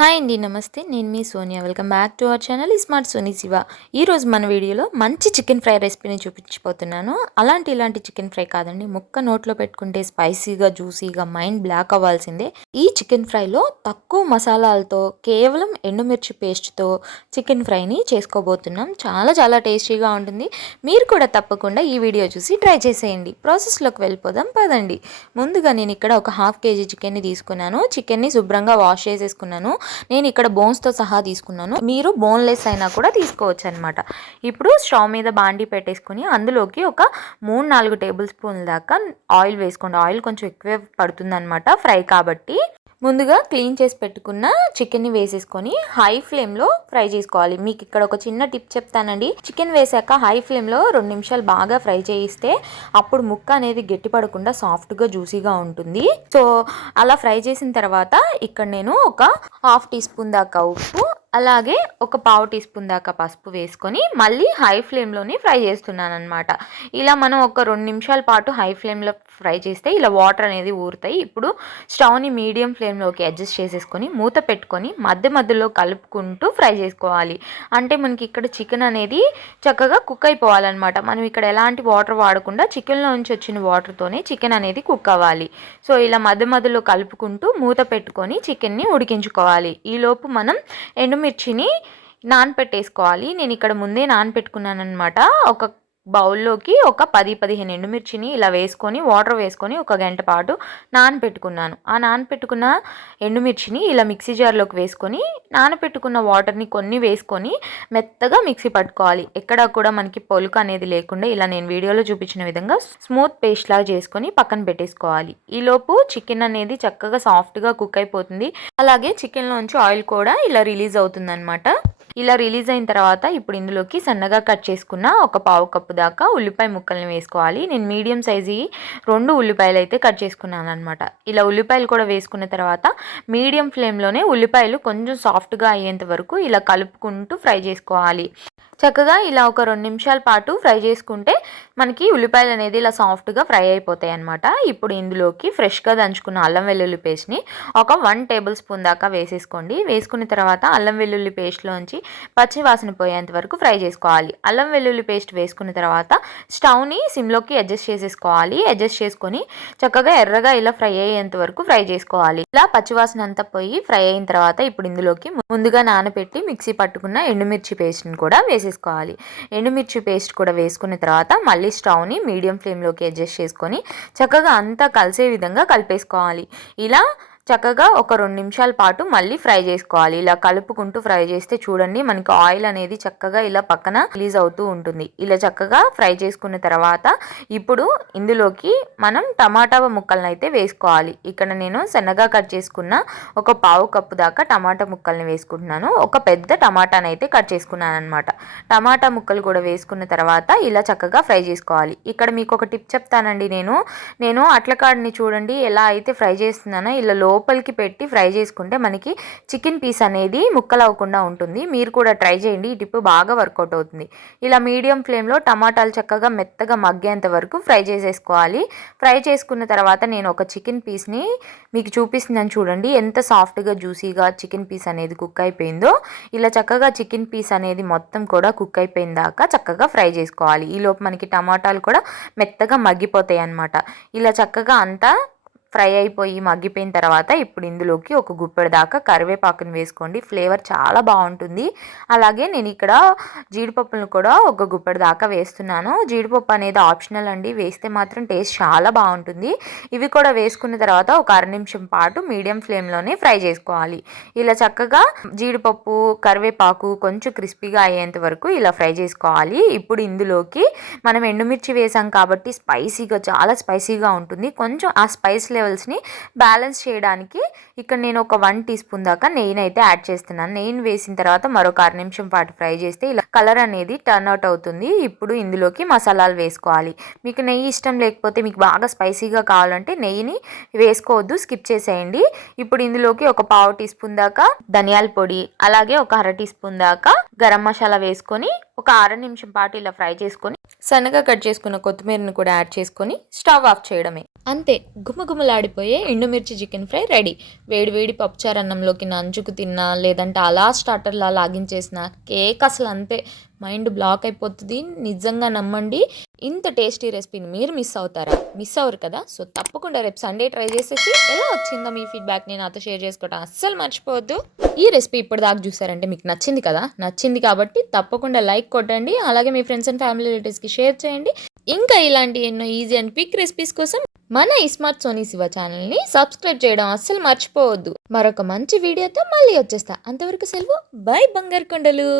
Hi అండి, నమస్తే. నేను మీ Sonia. Welcome back to our channel smart Soni Shiva. ఈరోజు మన వీడియోలో మంచి చికెన్ ఫ్రై రెసిపీని చూపించిపోతున్నాను. ఇలాంటి చికెన్ ఫ్రై కాదండి, ముక్క నోట్లో పెట్టుకుంటే స్పైసీగా జ్యూసీగా మైండ్ బ్లాక్ అవ్వాల్సిందే. ఈ చికెన్ ఫ్రైలో తక్కువ మసాలాలతో కేవలం ఎండుమిర్చి పేస్ట్తో చికెన్ ఫ్రైని చేసుకోబోతున్నాం. చాలా టేస్టీగా ఉంటుంది. మీరు కూడా తప్పకుండా ఈ వీడియో చూసి ట్రై చేసేయండి. ప్రాసెస్లోకి వెళ్ళిపోదాం పదండి. ముందుగా నేను ఇక్కడ ఒక హాఫ్ కేజీ చికెన్ని తీసుకున్నాను. చికెన్ని శుభ్రంగా వాష్ చేసేసుకున్నాను. నేను ఇక్కడ బోన్స్తో సహా తీసుకున్నాను. మీరు బోన్లెస్ అయినా కూడా తీసుకోవచ్చు అనమాట. ఇప్పుడు స్టవ్ మీద బాండీ పెట్టేసుకుని అందులోకి ఒక 3-4 టేబుల్ స్పూన్ల దాకా ఆయిల్ వేసుకోండి. ఆయిల్ కొంచెం ఎక్కువే పడుతుంది అనమాట ఫ్రై కాబట్టి. ముందుగా క్లీన్ చేసి పెట్టుకున్న చికెన్ని వేసేసుకొని హై ఫ్లేమ్లో ఫ్రై చేసుకోవాలి. మీకు ఇక్కడ ఒక చిన్న టిప్ చెప్తానండి. చికెన్ వేసాక హై ఫ్లేమ్లో 2 నిమిషాలు బాగా ఫ్రై చేయిస్తే అప్పుడు ముక్క అనేది గట్టిపడకుండా సాఫ్ట్గా జ్యూసీగా ఉంటుంది. సో అలా ఫ్రై చేసిన తర్వాత ఇక్కడ నేను ఒక హాఫ్ టీ స్పూన్ దాకా ఉప్పు, అలాగే ఒక పావు టీ స్పూన్ దాకా పసుపు వేసుకొని మళ్ళీ హై ఫ్లేమ్లోని ఫ్రై చేస్తున్నాను అనమాట. ఇలా మనం ఒక 2 నిమిషాల పాటు హై ఫ్లేమ్లో ఫ్రై చేస్తే ఇలా వాటర్ అనేది ఊరుతాయి. ఇప్పుడు స్టవ్ని మీడియం ఫ్లేమ్లోకి అడ్జస్ట్ చేసేసుకొని మూత పెట్టుకొని మధ్యలో కలుపుకుంటూ ఫ్రై చేసుకోవాలి. అంటే మనకి ఇక్కడ చికెన్ అనేది చక్కగా కుక్ అయిపోవాలన్నమాట. మనం ఇక్కడ ఎలాంటి వాటర్ వాడకుండా చికెన్లో నుంచి వచ్చిన వాటర్తోనే చికెన్ అనేది కుక్ అవ్వాలి. సో ఇలా మధ్యలో కలుపుకుంటూ మూత పెట్టుకొని చికెన్ని ఉడికించుకోవాలి. ఈలోపు మనం ఎండుమిర్చిని నానపెట్టేసుకోవాలి. నేను ఇక్కడ ముందే నానపెట్టుకున్నాను అనమాట. ఒక బౌల్లోకి ఒక 10-15 ఎండుమిర్చిని ఇలా వేసుకొని వాటర్ వేసుకొని ఒక గంట పాటు నానపెట్టుకున్నాను. ఆ నానపెట్టుకున్న ఎండుమిర్చిని ఇలా మిక్సీ జార్లోకి వేసుకొని నానపెట్టుకున్న వాటర్ని కొన్ని వేసుకొని మెత్తగా మిక్సీ పట్టుకోవాలి. ఎక్కడా కూడా మనకి పొలుకు అనేది లేకుండా ఇలా నేను వీడియోలో చూపించిన విధంగా స్మూత్ పేస్ట్ లాగా చేసుకొని పక్కన పెట్టేసుకోవాలి. ఈలోపు చికెన్ అనేది చక్కగా సాఫ్ట్గా కుక్ అయిపోతుంది. అలాగే చికెన్లోంచి ఆయిల్ కూడా ఇలా రిలీజ్ అవుతుంది అనమాట. ఇలా రిలీజ్ అయిన తర్వాత ఇప్పుడు ఇందులోకి సన్నగా కట్ చేసుకున్న ఒక పావు కప్పు దాకా ఉల్లిపాయ ముక్కల్ని వేసుకోవాలి. నేను మీడియం సైజు 2 ఉల్లిపాయలు అయితే కట్ చేసుకున్నాను అనమాట. ఇలా ఉల్లిపాయలు కూడా వేసుకున్న తర్వాత మీడియం ఫ్లేమ్లోనే ఉల్లిపాయలు కొంచెం సాఫ్ట్గా అయ్యేంత వరకు ఇలా కలుపుకుంటూ ఫ్రై చేసుకోవాలి. చక్కగా ఇలా ఒక 2 నిమిషాల పాటు ఫ్రై చేసుకుంటే మనకి ఉల్లిపాయలు అనేది ఇలా సాఫ్ట్గా ఫ్రై అయిపోతాయి అనమాట. ఇప్పుడు ఇందులోకి ఫ్రెష్గా దంచుకున్న అల్లం వెల్లుల్లి పేస్ట్ని ఒక 1 టేబుల్ స్పూన్ దాకా వేసేసుకోండి. వేసుకున్న తర్వాత అల్లం వెల్లుల్లి పేస్ట్లోంచి పచ్చి వాసన పోయేంత వరకు ఫ్రై చేసుకోవాలి. అల్లం వెల్లుల్లి పేస్ట్ వేసుకున్న తర్వాత స్టవ్ని సిమ్లోకి అడ్జస్ట్ చేసేసుకోవాలి. అడ్జస్ట్ చేసుకొని చక్కగా ఎర్రగా ఇలా ఫ్రై అయ్యేంత వరకు ఫ్రై చేసుకోవాలి. ఇలా పచ్చివాసన అంతా పోయి ఫ్రై అయిన తర్వాత ఇప్పుడు ఇందులోకి ముందుగా నానబెట్టి మిక్సీ పట్టుకున్న ఎండుమిర్చి పేస్ట్ని కూడా వేసేసుకోవాలి. ఎండుమిర్చి పేస్ట్ కూడా వేసుకున్న తర్వాత మళ్ళీ స్టవ్ని మీడియం ఫ్లేమ్లోకి అడ్జస్ట్ చేసుకొని చక్కగా అంతా కలిసే విధంగా కలిపేసుకోవాలి. ఇలా చక్కగా ఒక 2 నిమిషాల పాటు మళ్ళీ ఫ్రై చేసుకోవాలి. ఇలా కలుపుకుంటూ ఫ్రై చేస్తే చూడండి మనకి ఆయిల్ అనేది చక్కగా ఇలా పక్కన రిలీజ్ అవుతూ ఉంటుంది. ఇలా చక్కగా ఫ్రై చేసుకున్న తర్వాత ఇప్పుడు ఇందులోకి మనం టమాటా ముక్కలను అయితే వేసుకోవాలి. ఇక్కడ నేను సన్నగా కట్ చేసుకున్న ఒక పావు కప్పు దాకా టమాటా ముక్కల్ని వేసుకుంటున్నాను. ఒక పెద్ద టమాటాని అయితే కట్ చేసుకున్నాను అనమాట. టమాటా ముక్కలు కూడా వేసుకున్న తర్వాత ఇలా చక్కగా ఫ్రై చేసుకోవాలి. ఇక్కడ మీకు ఒక టిప్ చెప్తానండి. నేను అట్లకాడిని చూడండి ఎలా అయితే ఫ్రై చేస్తున్నానో ఇలా లోపలికి పెట్టి ఫ్రై చేసుకుంటే మనకి చికెన్ పీస్ అనేది ముక్కలు అవ్వకుండా ఉంటుంది. మీరు కూడా ట్రై చేయండి. ఈ టిప్ బాగా వర్కౌట్ అవుతుంది. ఇలా మీడియం ఫ్లేమ్లో టమాటాలు చక్కగా మెత్తగా మగ్గేంత వరకు ఫ్రై చేసేసుకోవాలి. ఫ్రై చేసుకున్న తర్వాత నేను ఒక చికెన్ పీస్ని మీకు చూపిస్తున్నాను చూడండి ఎంత సాఫ్ట్గా జ్యూసీగా చికెన్ పీస్ అనేది కుక్ అయిపోయిందో. ఇలా చక్కగా చికెన్ పీస్ అనేది మొత్తం కూడా కుక్ అయిపోయిన దాకా చక్కగా ఫ్రై చేసుకోవాలి. ఈలోపు మనకి టమాటాలు కూడా మెత్తగా మగ్గిపోతాయి అన్నమాట. ఇలా చక్కగా అంతా ఫ్రై అయిపోయి మగ్గిపోయిన తర్వాత ఇప్పుడు ఇందులోకి ఒక గుప్పెడు దాకా కరివేపాకుని వేసుకోండి. ఫ్లేవర్ చాలా బాగుంటుంది. అలాగే నేను ఇక్కడ జీడిపప్పులను కూడా ఒక గుప్పెడు దాకా వేస్తున్నాను. జీడిపప్పు అనేది ఆప్షనల్ అండి, వేస్తే మాత్రం టేస్ట్ చాలా బాగుంటుంది. ఇవి కూడా వేసుకున్న తర్వాత ఒక 1/2 నిమిషం పాటు మీడియం ఫ్లేమ్లోనే ఫ్రై చేసుకోవాలి. ఇలా చక్కగా జీడిపప్పు కరివేపాకు కొంచెం క్రిస్పీగా అయ్యేంత వరకు ఇలా ఫ్రై చేసుకోవాలి. ఇప్పుడు ఇందులోకి మనం ఎండుమిర్చి వేసాం కాబట్టి చాలా స్పైసీగా ఉంటుంది. కొంచెం ఆ స్పైస్ లెవెల్స్ని బ్యాలెన్స్ చేయడానికి ఇక్కడ నేను ఒక 1 టీ స్పూన్ దాకా నెయ్యిని అయితే యాడ్ చేస్తున్నాను. నెయ్యిని వేసిన తర్వాత మరొక 1/2 నిమిషం పాటు ఫ్రై చేస్తే ఇలా కలర్ అనేది టర్న్ అవుట్ అవుతుంది. ఇప్పుడు ఇందులోకి మసాలాలు వేసుకోవాలి. మీకు నెయ్యి ఇష్టం లేకపోతే మీకు బాగా స్పైసీగా కావాలంటే నెయ్యిని వేసుకోవద్దు, స్కిప్ చేసేయండి. ఇప్పుడు ఇందులోకి ఒక పావు టీ స్పూన్ దాకా ధనియాల పొడి, అలాగే ఒక 1/2 టీ స్పూన్ దాకా గరం మసాలా వేసుకొని ఒక 1/2 నిమిషం పాటు ఇలా ఫ్రై చేసుకొని సన్నగా కట్ చేసుకున్న కొత్తిమీరని కూడా యాడ్ చేసుకొని స్టవ్ ఆఫ్ చేయడమే. అంతే, గుమగుమలాడిపోయే ఎండుమిర్చి చికెన్ ఫ్రై రెడీ. వేడి వేడి పప్పుచారు అన్నంలోకి నంచుకు తిన్నా, లేదంటే అలా స్టార్టర్లా లాగించేసిన కేక్ అసలు అంతే, మైండ్ బ్లాక్ అయిపోతుంది. నిజంగా నమ్మండి, ఇంత టేస్టీ రెసిపీని మీరు మిస్ అవుతారా? మిస్ అవ్వరు కదా. సో తప్పకుండా రేపు సండే ట్రై చేసేసి ఎలా వచ్చిందో మీ ఫీడ్బ్యాక్ని నాతో షేర్ చేసుకోవడం అస్సలు మర్చిపోవద్దు. ఈ రెసిపీ ఇప్పటిదాకా చూసారంటే మీకు నచ్చింది కదా. నచ్చింది కాబట్టి తప్పకుండా లైక్ కొట్టండి. అలాగే మీ ఫ్రెండ్స్ అండ్ ఫ్యామిలీ రిలేటివ్స్కి షేర్ చేయండి. ఇంకా ఇలాంటి ఎన్నో ఈజీ అండ్ క్విక్ రెసిపీస్ కోసం మన ఇస్మార్ట్ సోనీ శివ ఛానల్ని సబ్స్క్రైబ్ చేయడం అస్సలు మర్చిపోవద్దు. మరొక మంచి వీడియోతో మళ్ళీ వచ్చేస్తా. అంతవరకు సెలవు. బై బంగారు కొండలు.